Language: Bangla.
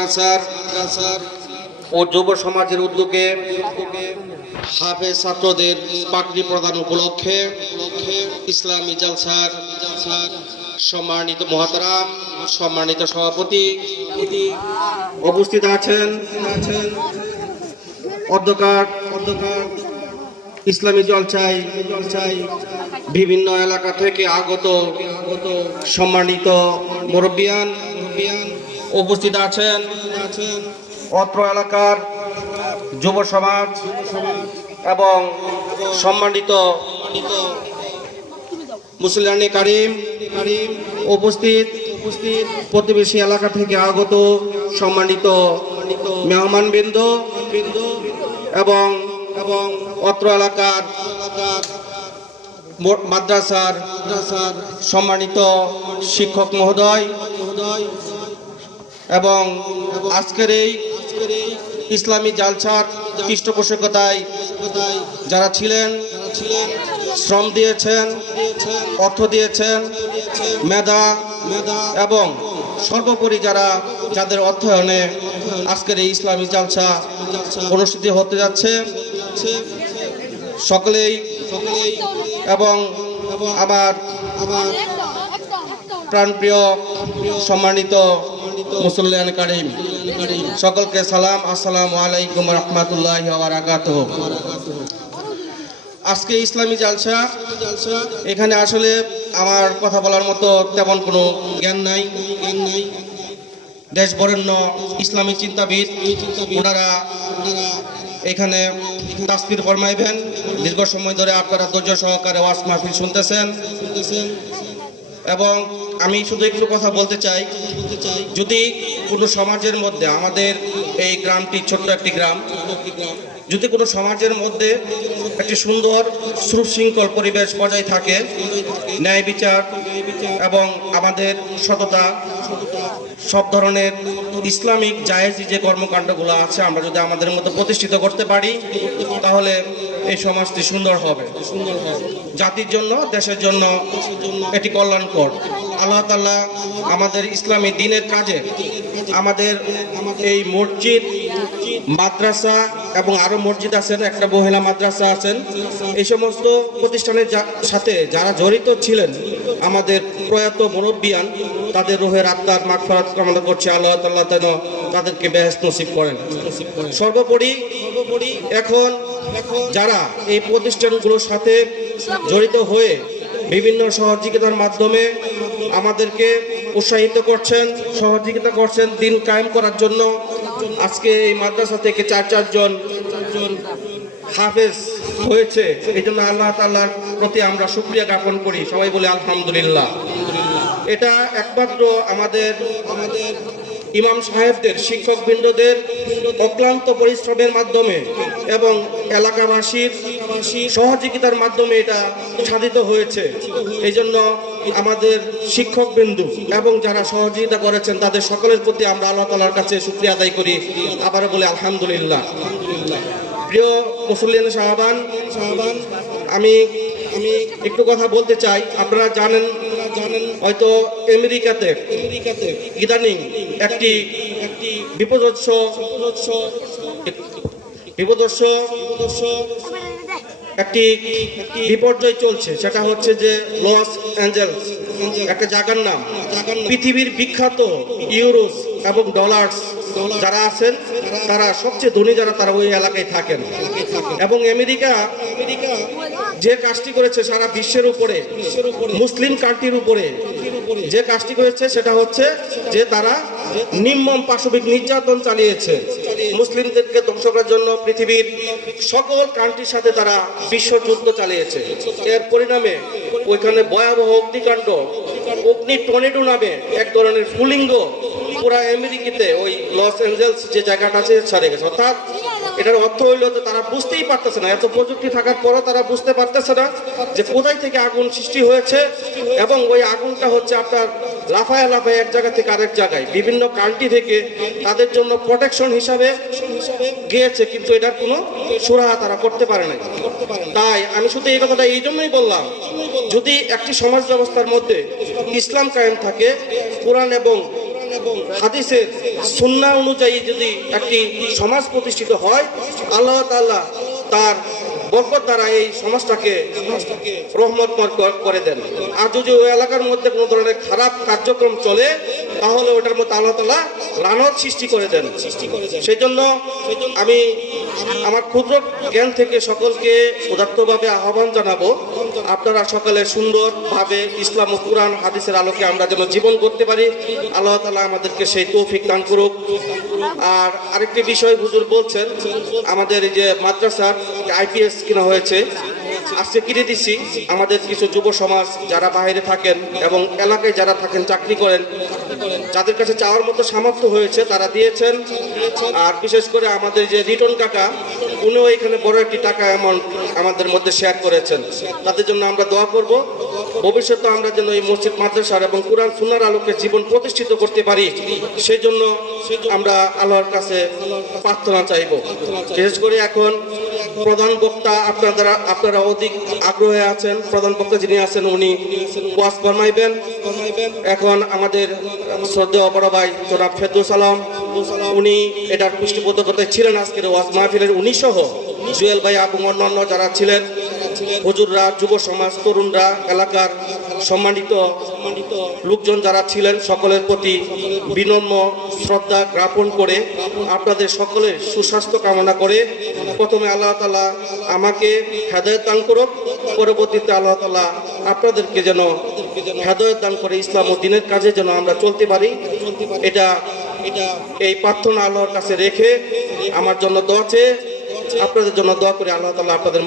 মাদ্রাসার ও যুব সমাজের উদ্যোগে হাফেজ ছাত্রদের পাগড়ি প্রদান উপলক্ষে ইসলামী জালসার সম্মানিত মহতারাম, সম্মানিত সভাপতি উপস্থিত আছেন অধ্যকার ইসলামী জলসায় বিভিন্ন এলাকা থেকে আগত সম্মানিত মুরব্বিয়ান উপস্থিত আছেন অত্র এলাকার যুব সমাজ এবং সম্মানিত মুসলিয়ানে কারিম উপস্থিত প্রতিবেশী এলাকা থেকে আগত সম্মানিত মেহমানবৃন্দ এবং অত্র এলাকার মাদ্রাসার সম্মানিত শিক্ষক মহোদয় এবং আজকের এই ইসলামী জালসার পৃষ্ঠপোষকতায় যারা ছিলেন, শ্রম দিয়েছেন, অর্থ দিয়েছেন, মেধা এবং সর্বোপরি যাদের অর্থায়নে আজকের এই ইসলামী জালসা অনুষ্ঠিত হতে যাচ্ছে, সকলেই এবং আমার প্রাণপ্রিয় সম্মানিত মুসলিয়ান কারিম সকলকে সালাম, আসসালামু আলাইকুম রহমতুল্লাহি ওয়া বারাকাতুহু। আজকে ইসলামী জালসা, এখানে আসলে আমার কথা বলার মতো তেমন কোনো জ্ঞান নাই। দেশ বরেণ্য ইসলামী চিন্তাবিদ ওনারা এখানে তাসবির ফরমাইবেন। দীর্ঘ সময় ধরে আপনারা ধৈর্য সহকারে ওয়াজ মাহফিল শুনতেছেন এবং আমি শুধু একটু কথা বলতে চাই, যদি কোনো সমাজের মধ্যে, আমাদের এই গ্রামটি ছোট্ট একটি গ্রাম, যদি কোনো সমাজের মধ্যে একটি সুন্দর সুশৃঙ্খল পরিবেশ বজায় থাকে, ন্যায় বিচার এবং আমাদের সততা, সব ধরনের ইসলামিক জায়েজ যে কর্মকাণ্ডগুলো আছে আমরা যদি আমাদের মধ্যে প্রতিষ্ঠিত করতে পারি, তাহলে এই সমাজটি সুন্দর হবে, জাতির জন্য, দেশের জন্য এটি কল্যাণকর। আল্লাহ তাআলা আমাদের ইসলামী দ্বীনের কাজে আমাদের এই মসজিদ, মাদ্রাসা এবং আরো মসজিদ আছেন, একটা মহিলা মাদ্রাসা আছেন, এই সমস্ত প্রতিষ্ঠানের সাথে যারা জড়িত ছিলেন, আমাদের প্রয়াত মুরব্বিয়ান, তাদের রুহের আত্মার মাগফিরাত কামনা করছে। আল্লাহ তাআলা যেন তাদেরকে বেহেশত নসিব করেন। সর্বোপরি এখন যারা এই প্রতিষ্ঠানগুলোর সাথে জড়িত হয়ে বিভিন্ন সহযোগিতার মাধ্যমে আমাদেরকে উৎসাহিত করছেন, সহযোগিতা করছেন দিন কায়েম করার জন্য, আজকে এই মাদ্রাসা থেকে চারজন হাফেজ হয়েছে, এই জন্য আল্লাহ তাআলার প্রতি আমরা শুকরিয়া জ্ঞাপন করি। সবাই বলে আলহামদুলিল্লাহ। এটা একমাত্র আমাদের ইমাম সাহেবদের, শিক্ষকবৃন্দদের অক্লান্ত পরিশ্রমের মাধ্যমে এবং এলাকাবাসীর সহযোগিতার মাধ্যমে এটা সাধিত হয়েছে। এই জন্য আমাদের শিক্ষকবৃন্দু এবং যারা সহযোগিতা করেছেন তাদের সকলের প্রতি আমরা আল্লাহ তাআলার কাছে শুকরিয়া আদায় করি। আবারও বলে আলহামদুলিল্লাহ। প্রিয় মুসলিয়ান সাহাবান, আমি একটু কথা বলতে চাই। আপনারা জানেন হয়তো আমেরিকাতে ইদানিং একটি বিপদস্য একটি বিপর্যয় চলছে, সেটা হচ্ছে যে লস অ্যাঞ্জেলস, একটা জায়গার নাম। পৃথিবীর বিখ্যাত ইউরোস এবং ডলার্স যারা আছেন, তারা সবচেয়ে ধনী যারা, তারা ওই এলাকায় থাকেন। এবং আমেরিকা যে কাজটি করেছে সারা বিশ্বের উপরে, মুসলিম কান্ট্রির উপরে যে কাজটি করেছে, সেটা হচ্ছে যে তারা নির্মম পাশবিক নির্যাতন চালিয়েছে মুসলিমদেরকে ধ্বংস করার জন্য। পৃথিবীর সকল কান্ট্রির সাথে তারা বিশ্বযুদ্ধ চালিয়েছে। এর পরিণামে ওইখানে ভয়াবহ অগ্নিকাণ্ড, অগ্নি টর্নেডো নামে এক ধরনের স্ফুলিঙ্গ পুরা আমেরিকাতে, ওই লস অ্যাঞ্জেলস যে জায়গাটা আছে, ছাড়ে গেছে। অর্থাৎ এটার অর্থ হইল যে তারা বুঝতেই পারতেছে না, এত প্রযুক্তি থাকার পরও তারা বুঝতে পারতেছে না যে কোথায় থেকে আগুন সৃষ্টি হয়েছে, এবং ওই আগুনটা হচ্ছে আপনার লাফায় এক জায়গা থেকে আরেক জায়গায়, বিভিন্ন কান্ট্রি থেকে তাদের জন্য প্রোটেকশন হিসাবে গিয়েছে, কিন্তু এটার কোনো সুরাহা তারা করতে পারে না। তাই আমি শুধু এই কথাটা এই জন্যই বললাম, যদি একটি সমাজ ব্যবস্থার মধ্যে ইসলাম কায়েম থাকে, কোরআন এবং হাদিসের সুন্নাহ অনুযায়ী যদি একটি সমাজ প্রতিষ্ঠিত হয়, আল্লাহ তাআলা তার বরকত দ্বারা এই সমাজটাকে রহমতময় করে দেন। আর যদি ওই এলাকার মধ্যে কোনো ধরনের খারাপ কার্যক্রম চলে, তাহলে ওটার মধ্যে আল্লাহ তাআলা লানত সৃষ্টি করে দেন। সেই জন্য আমি আমার ক্ষুদ্র জ্ঞান থেকে সকলকে উদাত্তভাবে আহ্বান জানাবো, আপনারা সকালে সুন্দরভাবে ইসলাম ও কুরআন হাদিসের আলোকে আমরা যেন জীবন করতে পারি। আল্লাহ তাআলা আমাদেরকে সেই তৌফিক দান করুক। আর আরেকটি বিষয় হুজুর বলছেন, আমাদের এই যে মাদ্রাসার আইপিএস কিনা হয়েছে, আজকে কিনে দিচ্ছি। আমাদের কিছু যুব সমাজ যারা বাইরে থাকেন এবং এলাকায় যারা থাকেন, চাকরি করেন, যাদের কাছে চাওয়ার মতো সামর্থ্য হয়েছে তারা দিয়েছেন। আর বিশেষ করে আমাদের যে রিটন কাকা, উনিও এখানে বড় একটি টাকা অ্যামাউন্ট আমাদের মধ্যে শেয়ার করেছেন। তাদের জন্য আমরা দোয়া করব, ভবিষ্যতে আমরা যেন এই মসজিদ মাদ্রাসার এবং কুরআন সুন্নাহর আলোকে জীবন প্রতিষ্ঠিত করতে পারি, সেই জন্য আমরা আল্লাহর কাছে প্রার্থনা চাইব। বিশেষ করে এখন প্রধান বক্তা আপনারা অধিক আগ্রহে আছেন। প্রধান বক্তা যিনি আছেন উনি ওয়াজ ফরমাইবেন। এখন আমাদের শ্রদ্ধেয় বড় ভাই জনাব ফেরদৌস আলম, উনি এটার পৃষ্ঠপোষকতায় ছিলেন আজকের ওয়াজ মাহফিলের। উনি সহ জুয়েল ভাই এবং অন্যান্য যারা ছিলেন, হুজুররা, যুব সমাজ, তরুণরা, এলাকার সম্মানিত লোকজন যারা ছিলেন, সকলের প্রতি বিনম্র শ্রদ্ধা জ্ঞাপন করে আপনাদের সকলের সুস্বাস্থ্য কামনা করে প্রথমে আল্লাহ তাআলা আমাকে হেদায়েত দান করুক, পরবর্তীতে আল্লাহ তাআলা আপনাদেরকে যেন হেদায়েত দান করে ইসলাম ও দ্বীনের কাজে যেন আমরা চলতে পারি। এটা এই প্রার্থনা আল্লাহর কাছে রেখে আমার জন্য দোয়া চেয়ে আপনাদের জন্য দোয়া করে আল্লাহ তাআলা আপনাদের